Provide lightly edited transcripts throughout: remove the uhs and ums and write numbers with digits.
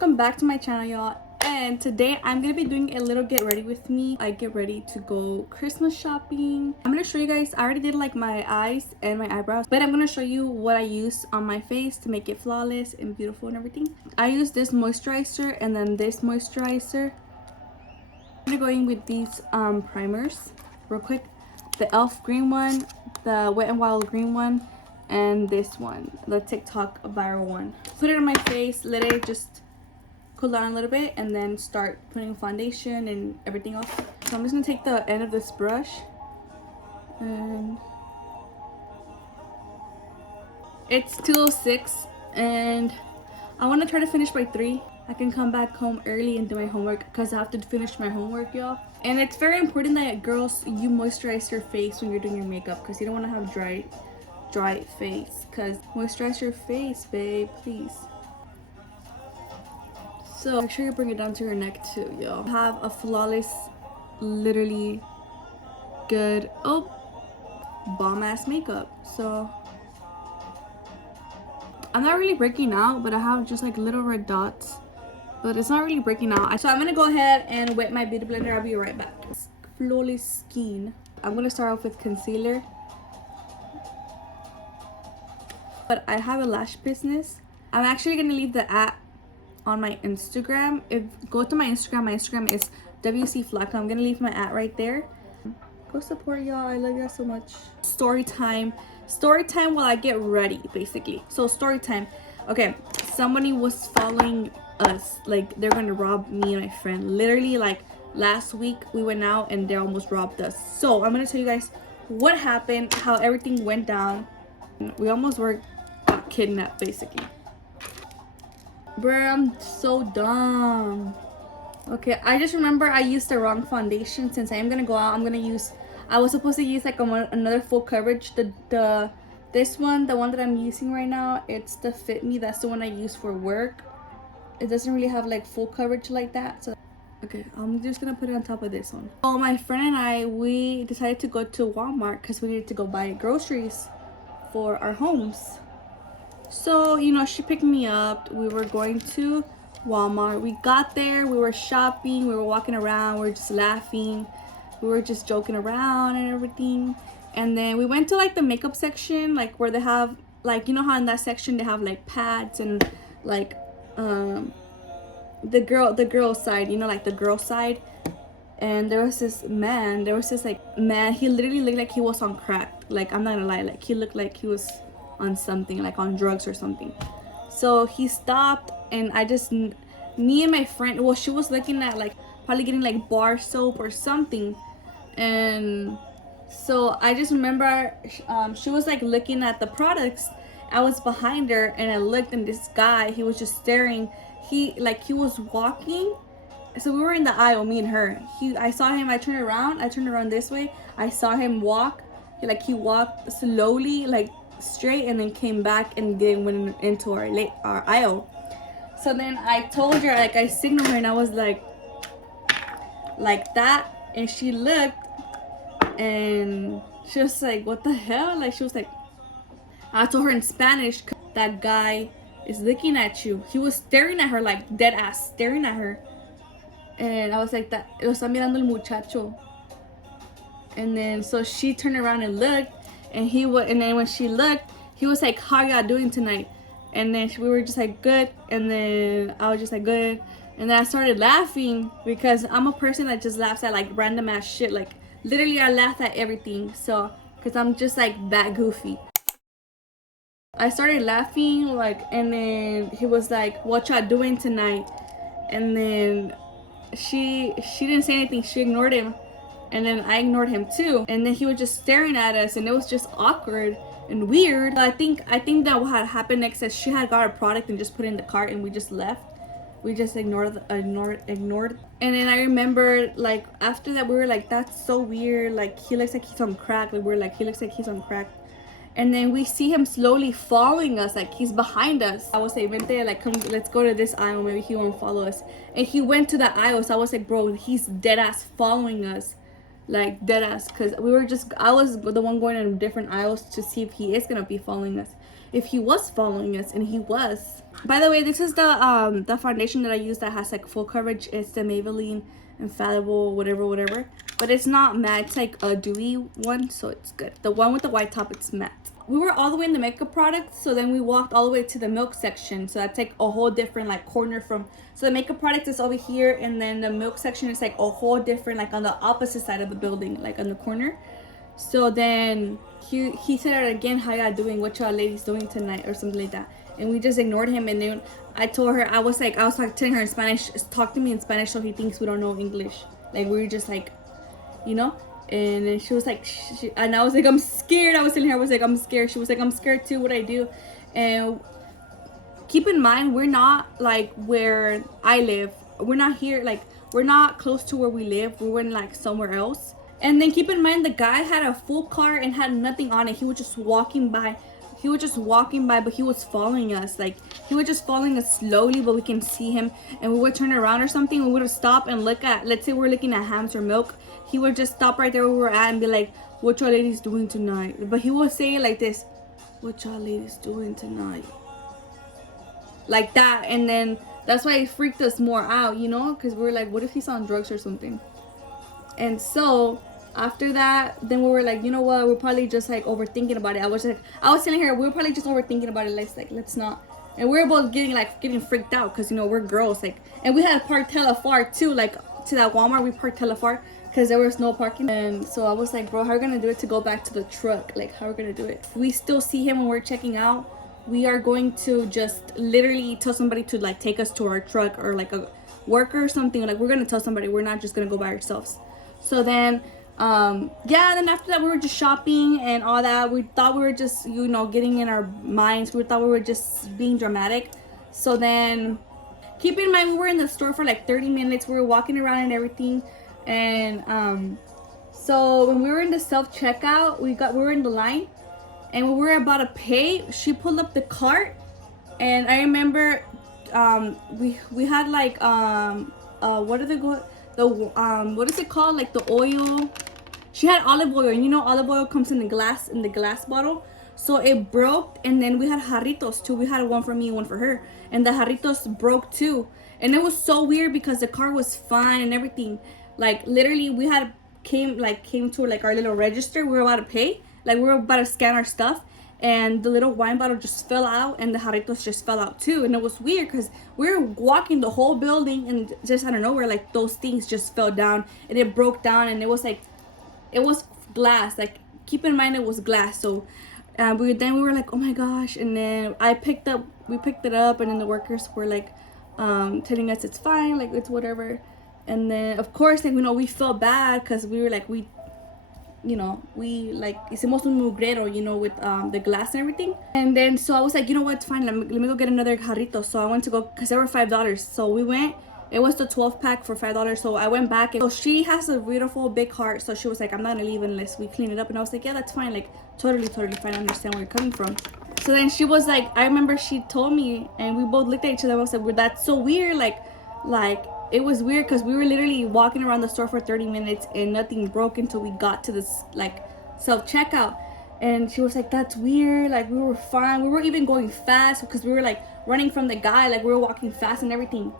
Welcome back to my channel, y'all. And today I'm gonna be doing a little get ready with me. I get ready to go Christmas shopping. I'm gonna show you guys, I already did like my eyes and my eyebrows, but I'm gonna show you what I use on my face to make it flawless and beautiful and everything. I use this moisturizer and then this moisturizer. I'm gonna go in with these primers real quick. The e.l.f. green one, the Wet n Wild green one, and this one, the TikTok viral one. Put it on my face, let it just cool down a little bit, and then start putting foundation and everything else. So I'm just gonna take the end of this brush, and it's 2:06 and I want to try to finish by 3. I can come back home early and do my homework because I have to finish my homework, y'all. And it's very important that girls, you moisturize your face when you're doing your makeup, because you don't want to have dry face. Because moisturize your face, babe, please. So make sure you bring it down to your neck too, y'all. Have a flawless, literally good, bomb ass makeup. So I'm not really breaking out, but I have just like little red dots, but it's not really breaking out. So I'm gonna go ahead and wet my beauty blender. I'll be right back. Flawless skin. I'm gonna start off with concealer, but I have a lash business. I'm actually gonna leave the app on my Instagram. Go to my Instagram is WC Flacco. I'm gonna leave my ad right there. Go support y'all. I love y'all so much. Story time while I get ready, basically. So story time. Okay, somebody was following us, like they're gonna rob me and my friend. Literally, like last week we went out and they almost robbed us. So I'm gonna tell you guys what happened, how everything went down. We almost got kidnapped, basically. Bruh, I'm so dumb. Okay, I just remember I used the wrong foundation. Since I am gonna go out, I was supposed to use like another full coverage. This one, the one that I'm using right now, it's the Fit Me. That's the one I use for work. It doesn't really have like full coverage like that. So okay, I'm just gonna put it on top of this one. So my friend and I, we decided to go to Walmart because we needed to go buy groceries for our homes. So, you know, she picked me up. We were going to Walmart. We got there, we were shopping, we were walking around, we were just laughing, we were just joking around and everything. And then we went to like the makeup section, like where they have, like, you know how in that section they have like pads and like the girl side, you know, like the girl side. And there was this man, he literally looked like he was on crack. Like, I'm not gonna lie, like he looked like he was on something, like on drugs or something. So he stopped, and me and my friend, well, she was looking at like probably getting like bar soap or something. And so I just remember she was like looking at the products. I was behind her and I looked, and this guy, he was just staring. He was walking. So we were in the aisle, me and her. I saw him, I turned around this way. I saw him walk. He walked slowly, like straight, and then came back and then went into our aisle. So then I told her, like I signaled her, and I was like that, and she looked and she was like, what the hell? Like, she was like, I told her in Spanish, that guy is looking at you. He was staring at her, like dead ass staring at her. And I was like, that lo está mirando el muchacho. And then so she turned around and looked, and then when she looked, he was like, how y'all doing tonight? And then we were just like, good. And then I was just like, good. And then I started laughing, because I'm a person that just laughs at like random ass shit. Like literally I laugh at everything. So because I'm just like that goofy. I started laughing, like, and then he was like, what y'all doing tonight? And then she didn't say anything. She ignored him. And then I ignored him too. And then he was just staring at us, and it was just awkward and weird. I think that what had happened next is she had got a product and just put it in the cart, and we just left. We just ignored. And then I remember, like, after that we were like, that's so weird. Like, he looks like he's on crack. Like, we're like, he looks like he's on crack. And then we see him slowly following us, like he's behind us. I was like, vente, like, come, let's go to this aisle, maybe he won't follow us. And he went to the aisle, so I was like, bro, he's dead ass following us. Like dead ass, because I was the one going in different aisles to see if he is gonna be following us. If he was following us, and he was, By the way, this is the foundation that I use that has like full coverage. It's the Maybelline Infallible whatever, but it's not matte. It's like a dewy one, so it's good. The one with the white top, it's matte. We were all the way in the makeup products, so then we walked all the way to the milk section. So that's like a whole different like corner from. So the makeup product is over here, and then the milk section is like a whole different, like on the opposite side of the building, like on the corner. So then he said it again, how y'all doing, what y'all ladies doing tonight, or something like that. And we just ignored him. And then I told her, I was like telling her in Spanish, talk to me in Spanish, so he thinks we don't know English. Like we were just like, you know. And then she was like, and I was like, I'm scared. I was telling her, I was like, I'm scared. She was like, I'm scared too. What I do? And keep in mind, we're not like where I live. We're not here. Like we're not close to where we live. We were in like somewhere else. And then keep in mind, the guy had a full car and had nothing on it. He was just walking by. But he was following us. Like he was just following us slowly, but we can see him. And we would turn around or something. We would stop and look at, let's say we're looking at hams or milk. He would just stop right there where we were at and be like, what y'all ladies doing tonight? But he would say it like this, what y'all ladies doing tonight? Like that. And then that's why it freaked us more out, you know? Because we were like, what if he's on drugs or something? And so after that, then we were like, you know what, we're probably just like overthinking about it. I was telling her, we were probably just overthinking about it. Let's not. And we were both getting freaked out because, you know, we're girls. Like, and we had parked hella far too. Like to that Walmart, we parked hella far because there was no parking. And so I was like, bro, how are we gonna do it to go back to the truck? Like, how are we gonna do it? If we still see him when we're checking out, we are going to just literally tell somebody to like take us to our truck, or like a worker or something. Like we're gonna tell somebody. We're not just gonna go by ourselves. So then yeah, then after that we were just shopping and all that. We thought we were just, you know, getting in our minds. We thought we were just being dramatic. So then keep in mind, we were in the store for like 30 minutes. We were walking around and everything. And so when we were in the self-checkout, we were in the line, and when we were about to pay, she pulled up the cart. And I remember we had like what is it called, like the oil. She had olive oil, and you know olive oil comes in the glass bottle. So it broke, and then we had jarritos too. We had one for me and one for her, and the jarritos broke too. And it was so weird because the car was fine and everything. Like literally, we had came to like our little register. We were about to pay, like we were about to scan our stuff, and the little wine bottle just fell out, and the jarritos just fell out too. And it was weird because we were walking the whole building, and just out of nowhere, like those things just fell down, and it broke down. And it was like, it was glass. Like keep in mind, it was glass. So we were like, oh my gosh. And then we picked it up, and then the workers were like telling us it's fine, like it's whatever. And then of course, like, you know, we felt bad because we were like, we like hicimos un mugrero, you know, with the glass and everything. And then so I was like, you know what, it's fine, let me go get another jarrito. So I went to go, because they were $5. So we went, it was the 12 pack for $5. So I went back, and so she has a beautiful big heart. So she was like, I'm not gonna leave unless we clean it up. And I was like, yeah, that's fine, like totally fine, I understand where you're coming from. So then she was like, I remember she told me, and we both looked at each other and I was like, well, that's so weird. Like it was weird because we were literally walking around the store for 30 minutes and nothing broke until we got to this like self-checkout. And she was like, that's weird, like we were fine, we were even going fast because we were like running from the guy, like we were walking fast and everything.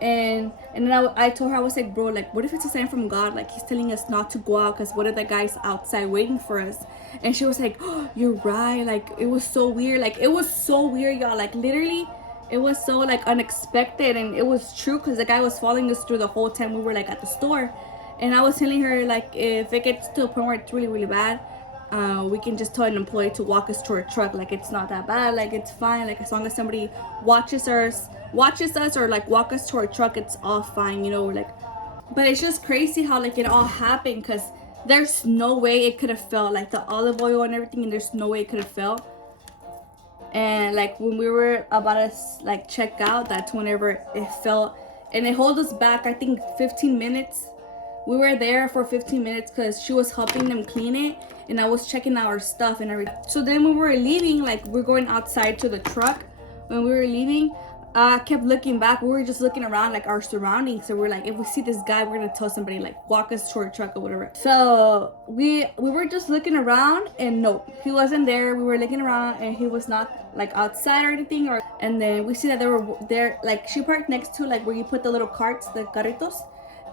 And then I told her, I was like, bro, like what if it's a sign from God, like he's telling us not to go out because what if that guy's outside waiting for us? And she was like, oh, you're right. Like it was so weird, like it was so weird, y'all. Like literally it was so like unexpected, and it was true because the guy was following us through the whole time we were like at the store. And I was telling her, like, if it gets to a point where it's really, really bad, we can just tell an employee to walk us to our truck. Like it's not that bad, like it's fine, like as long as somebody watches us or like walk us to our truck, it's all fine, you know. Like, but it's just crazy how like it all happened, because there's no way it could have felt like the olive oil and everything, and there's no way it could have felt. And like when we were about to like check out, that's whenever it felt, and it held us back, I think 15 minutes. We were there for 15 minutes because she was helping them clean it, and I was checking out our stuff and everything. So then when we were leaving, like we're going outside to the truck, when we were leaving, I kept looking back. We were just looking around like our surroundings. So we're like, if we see this guy, we're gonna tell somebody, like walk us to our truck or whatever. So we were just looking around, and no, he wasn't there. We were looking around and he was not like outside or anything. And then we see that they were there, like she parked next to like where you put the little carts, the carritos.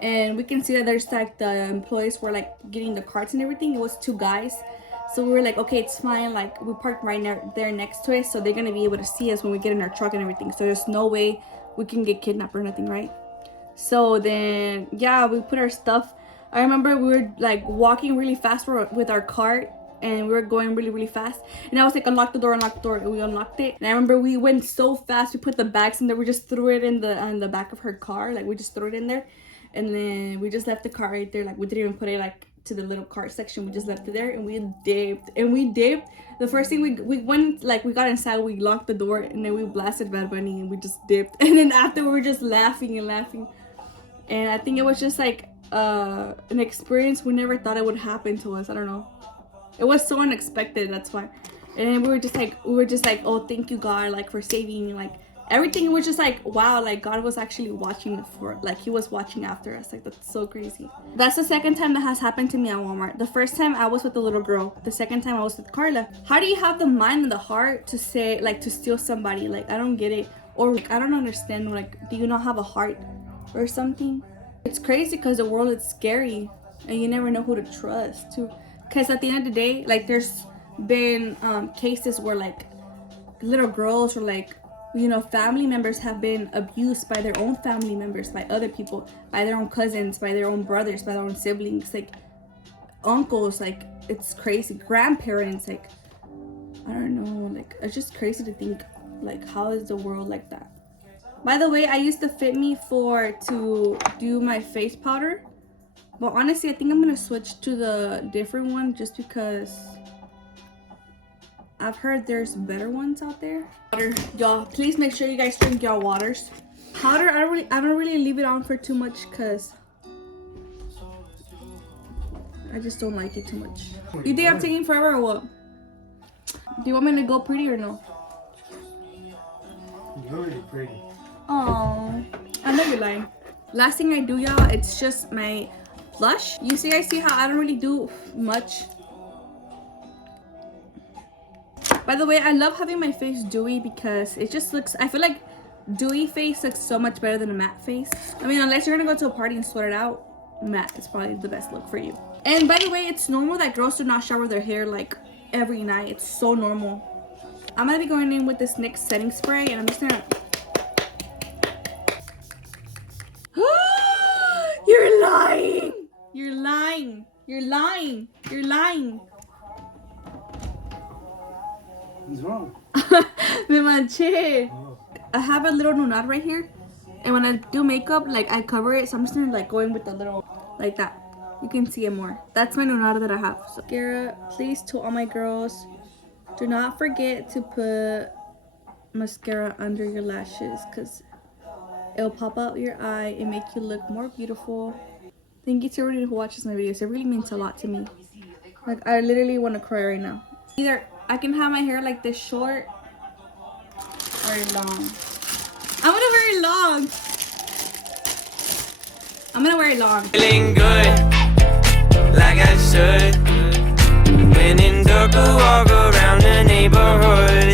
And we can see that there's like the employees were like getting the carts and everything. It was 2 guys. So we were like, okay, it's fine. Like we parked right there next to it, so they're gonna be able to see us when we get in our truck and everything. So there's no way we can get kidnapped or nothing, right? So then, yeah, we put our stuff. I remember we were like walking really fast with our cart, and we were going really, really fast. And I was like, unlock the door, and we unlocked it. And I remember we went so fast, we put the bags in there. We just threw it in the back of her car. Like we just threw it in there, and then we just left the car right there. Like we didn't even put it like to the little cart section. We just left it there, and we dipped. The first thing we went, like we got inside, we locked the door, and then we blasted Bad Bunny, and we just dipped. And then after we were just laughing. And I think it was just like an experience we never thought it would happen to us. I don't know, it was so unexpected, that's why. And then we were just like, oh, thank you God, like for saving, like everything. Was just like, wow, like God was actually watching he was watching after us. Like that's so crazy. That's the second time that has happened to me at Walmart. The first time I was with the little girl. The second time I was with Carla. How do you have the mind and the heart to say, like, to steal somebody? Like I don't get it. Or like, I don't understand, like, do you not have a heart or something? It's crazy because the world is scary and you never know who to trust too. Because at the end of the day, like there's been cases where like little girls or like, you know, family members have been abused by their own family members, by other people, by their own cousins, by their own brothers, by their own siblings, like uncles. Like it's crazy. Grandparents, like I don't know, like it's just crazy to think, like, how is the world like that? By the way, I used the Fit Me to do my face powder, but honestly I think I'm gonna switch to the different one just because I've heard there's better ones out there. Water, y'all, please make sure you guys drink your waters. Powder, I don't really leave it on for too much because I just don't like it too much. You think I'm taking forever or what? Do you want me to go pretty or no? You're already pretty. Oh, I know you're lying. Last thing I do, y'all, it's just my blush. You see, I see how I don't really do much. By the way, I love having my face dewy because it just looks, I feel like dewy face looks so much better than a matte face. I mean, unless you're gonna go to a party and sweat it out, matte is probably the best look for you. And by the way, it's normal that girls do not shower their hair like every night. It's so normal. I'm gonna be going in with this NYX setting spray, and I'm just gonna... You're lying! You're lying! You're lying! You're lying! What's wrong? Me manché. I have a little nunad right here, and when I do makeup, like I cover it, so I'm just gonna like go in with the little, like that. You can see it more. That's my nunad that I have. So, mascara, please, to all my girls, do not forget to put mascara under your lashes because it'll pop out your eye and make you look more beautiful. Thank you to everybody who watches my videos. It really means a lot to me. Like I literally want to cry right now. Either I can have my hair like this short or long. I'm gonna wear it long. I'm gonna wear it long. Feeling good, like I should. When in dark, I walk around the neighborhood.